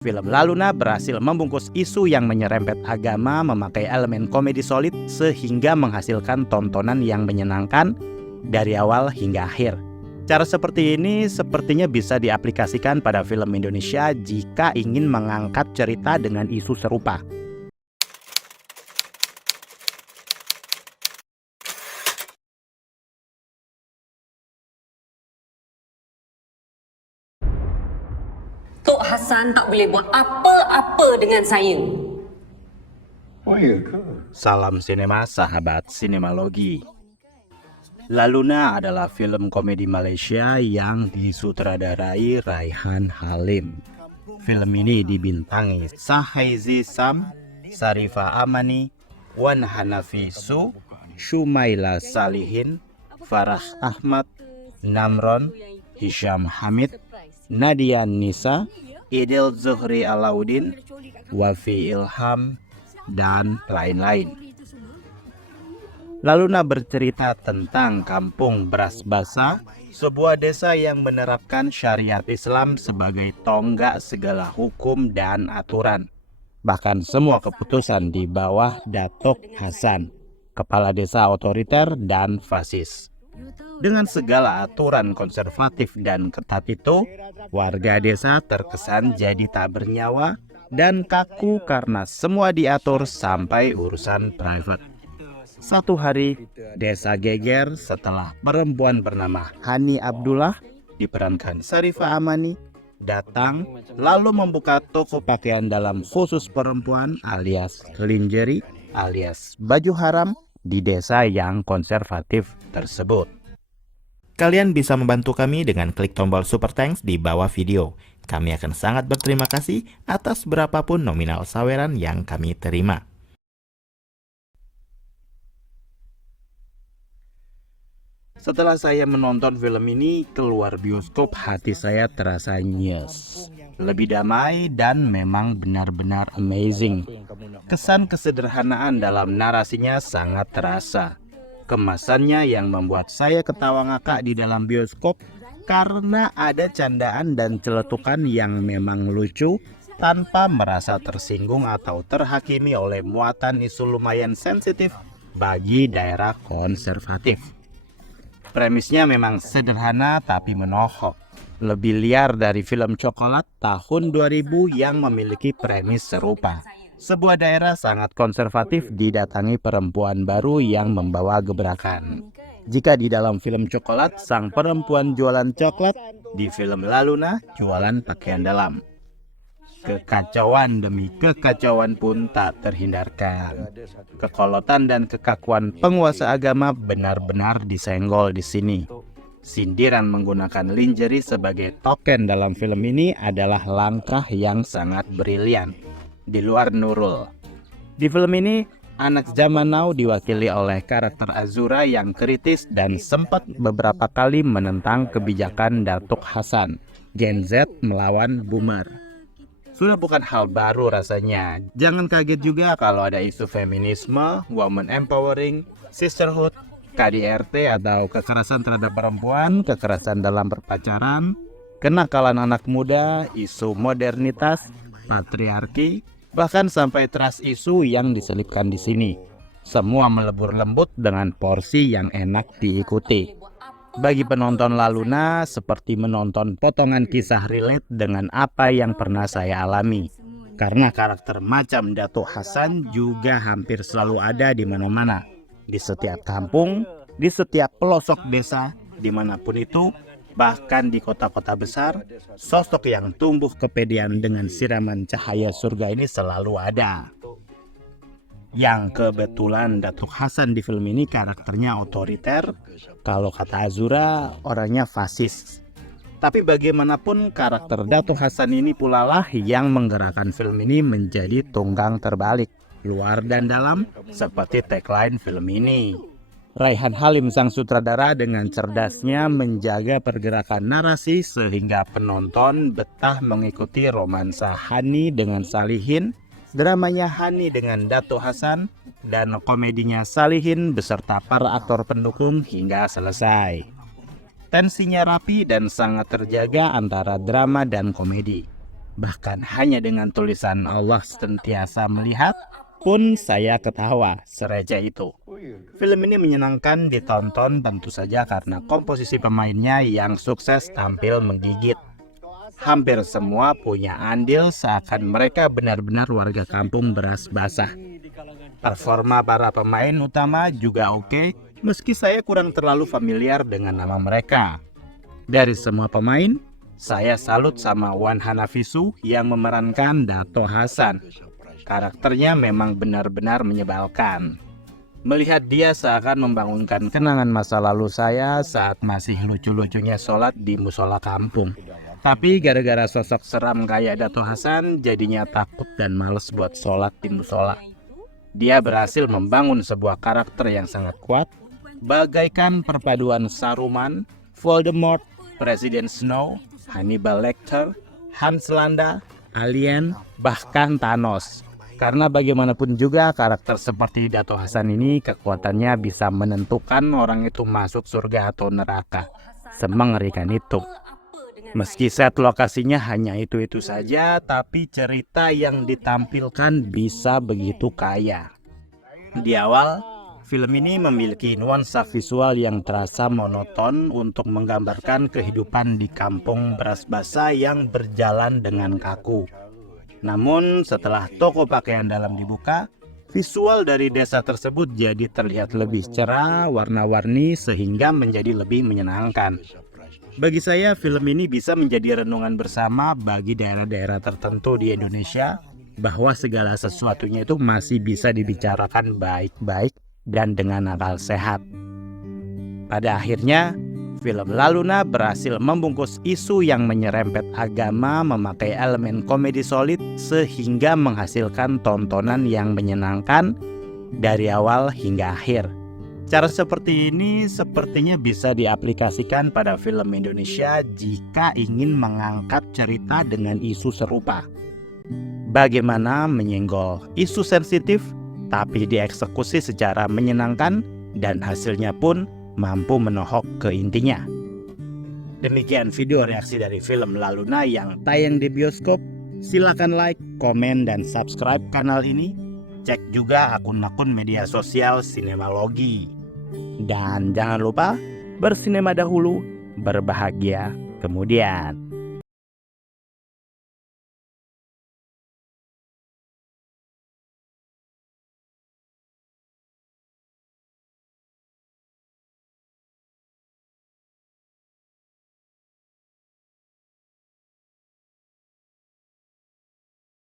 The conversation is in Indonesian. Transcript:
Film Laluna berhasil membungkus isu yang menyerempet agama memakai elemen komedi solid sehingga menghasilkan tontonan yang menyenangkan dari awal hingga akhir. Cara seperti ini sepertinya bisa diaplikasikan pada film Indonesia jika ingin mengangkat cerita dengan isu serupa. Tok Hassan tak boleh buat apa-apa dengan saya. Oh iya ke? Salam sinema sahabat sinemalogi. Laluna adalah film komedi Malaysia yang disutradarai Raihan Halim. Film ini dibintangi Sahaizi Sam, Sarifah Amani, Wan Hanafi Su, Shumaila Salihin, Farah Ahmad, Namron, Hisham Hamid, Nadia Nisa, Idil Zuhri Alauddin, Wafi Ilham, dan lain-lain. Laluna bercerita tentang Kampung Beras Basah, sebuah desa yang menerapkan syariat Islam sebagai tonggak segala hukum dan aturan. Bahkan semua keputusan di bawah Datuk Hasan, kepala desa otoriter dan fasis. Dengan segala aturan konservatif dan ketat itu, warga desa terkesan jadi tak bernyawa dan kaku karena semua diatur sampai urusan private. Satu hari, desa geger setelah perempuan bernama Hani Abdullah, diperankan Sarifah Amani, datang lalu membuka toko pakaian dalam khusus perempuan alias lingerie alias baju haram di desa yang konservatif tersebut. Kalian bisa membantu kami dengan klik tombol Super Thanks di bawah video. Kami akan sangat berterima kasih atas berapapun nominal saweran yang kami terima. Setelah saya menonton film ini, keluar bioskop hati saya terasa nyes. Lebih damai dan memang benar-benar amazing. Kesan kesederhanaan dalam narasinya sangat terasa. Kemasannya yang membuat saya ketawa ngakak di dalam bioskop karena ada candaan dan celetukan yang memang lucu tanpa merasa tersinggung atau terhakimi oleh muatan isu lumayan sensitif bagi daerah konservatif. Premisnya memang sederhana tapi menohok. Lebih liar dari film Cokelat tahun 2000 yang memiliki premis serupa. Sebuah daerah sangat konservatif didatangi perempuan baru yang membawa gebrakan. Jika di dalam film Cokelat sang perempuan jualan coklat, di film Laluna jualan pakaian dalam. Kekacauan demi kekacauan pun tak terhindarkan. Kekolotan dan kekakuan penguasa agama benar-benar disenggol di sini. Sindiran menggunakan lingerie sebagai token dalam film ini adalah langkah yang sangat brilian. Di luar Nurul. Di film ini, anak zaman now diwakili oleh karakter Azura yang kritis dan sempat beberapa kali menentang kebijakan Datuk Hasan, Gen Z melawan Boomer. Sudah bukan hal baru rasanya. Jangan kaget juga kalau ada isu feminisme, woman empowering, sisterhood, KDRT atau kekerasan terhadap perempuan, kekerasan dalam berpacaran, kenakalan anak muda, isu modernitas, patriarki, bahkan sampai trust isu yang diselipkan di sini. Semua melebur lembut dengan porsi yang enak diikuti. Bagi penonton Laluna, seperti menonton potongan kisah relate dengan apa yang pernah saya alami. Karena karakter macam Datuk Hasan juga hampir selalu ada di mana-mana. Di setiap kampung, di setiap pelosok desa, dimanapun itu, bahkan di kota-kota besar, sosok yang tumbuh kepedean dengan siraman cahaya surga ini selalu ada. Yang kebetulan Datuk Hasan di film ini karakternya otoriter, kalau kata Azura orangnya fasis. Tapi bagaimanapun karakter Datuk Hasan ini pula lah yang menggerakkan film ini menjadi tunggang terbalik, luar dan dalam, seperti tagline film ini. Raihan Halim sang sutradara dengan cerdasnya menjaga pergerakan narasi sehingga penonton betah mengikuti romansa Hani dengan Salihin, dramanya Hani dengan Datuk Hasan, dan komedinya Salihin beserta para aktor pendukung hingga selesai. Tensinya rapi dan sangat terjaga antara drama dan komedi. Bahkan hanya dengan tulisan Allah senantiasa melihat pun saya ketawa sereceh itu. Film ini menyenangkan ditonton tentu saja karena komposisi pemainnya yang sukses tampil menggigit. Hampir semua punya andil seakan mereka benar-benar warga kampung beras basah. Performa para pemain utama juga oke, meski saya kurang terlalu familiar dengan nama mereka. Dari semua pemain, saya salut sama Wan Hanafisu yang memerankan Dato Hasan. Karakternya memang benar-benar menyebalkan. Melihat dia seakan membangunkan kenangan masa lalu saya saat masih lucu-lucunya sholat di musola kampung. Tapi gara-gara sosok seram kayak Dato Hasan, jadinya takut dan males buat sholat di musola. Dia berhasil membangun sebuah karakter yang sangat kuat, bagaikan perpaduan Saruman, Voldemort, Presiden Snow, Hannibal Lecter, Hans Landa, Alien, bahkan Thanos. Karena bagaimanapun juga karakter seperti Dato Hasan ini kekuatannya bisa menentukan orang itu masuk surga atau neraka. Semengerikan itu. Meski set lokasinya hanya itu-itu saja, tapi cerita yang ditampilkan bisa begitu kaya. Di awal, film ini memiliki nuansa visual yang terasa monoton untuk menggambarkan kehidupan di kampung beras basah yang berjalan dengan kaku. Namun setelah toko pakaian dalam dibuka, visual dari desa tersebut jadi terlihat lebih cerah, warna-warni sehingga menjadi lebih menyenangkan. Bagi saya, film ini bisa menjadi renungan bersama bagi daerah-daerah tertentu di Indonesia bahwa segala sesuatunya itu masih bisa dibicarakan baik-baik dan dengan akal sehat. Pada akhirnya, film La Luna berhasil membungkus isu yang menyerempet agama memakai elemen komedi solid sehingga menghasilkan tontonan yang menyenangkan dari awal hingga akhir. Cara seperti ini sepertinya bisa diaplikasikan pada film Indonesia jika ingin mengangkat cerita dengan isu serupa. Bagaimana menyenggol isu sensitif tapi dieksekusi secara menyenangkan dan hasilnya pun mampu menohok ke intinya. Demikian video reaksi dari film La Luna yang tayang di bioskop. Silakan like, komen, dan subscribe kanal ini. Cek juga akun-akun media sosial Sinemalogi. Dan jangan lupa bersinema dahulu, berbahagia kemudian.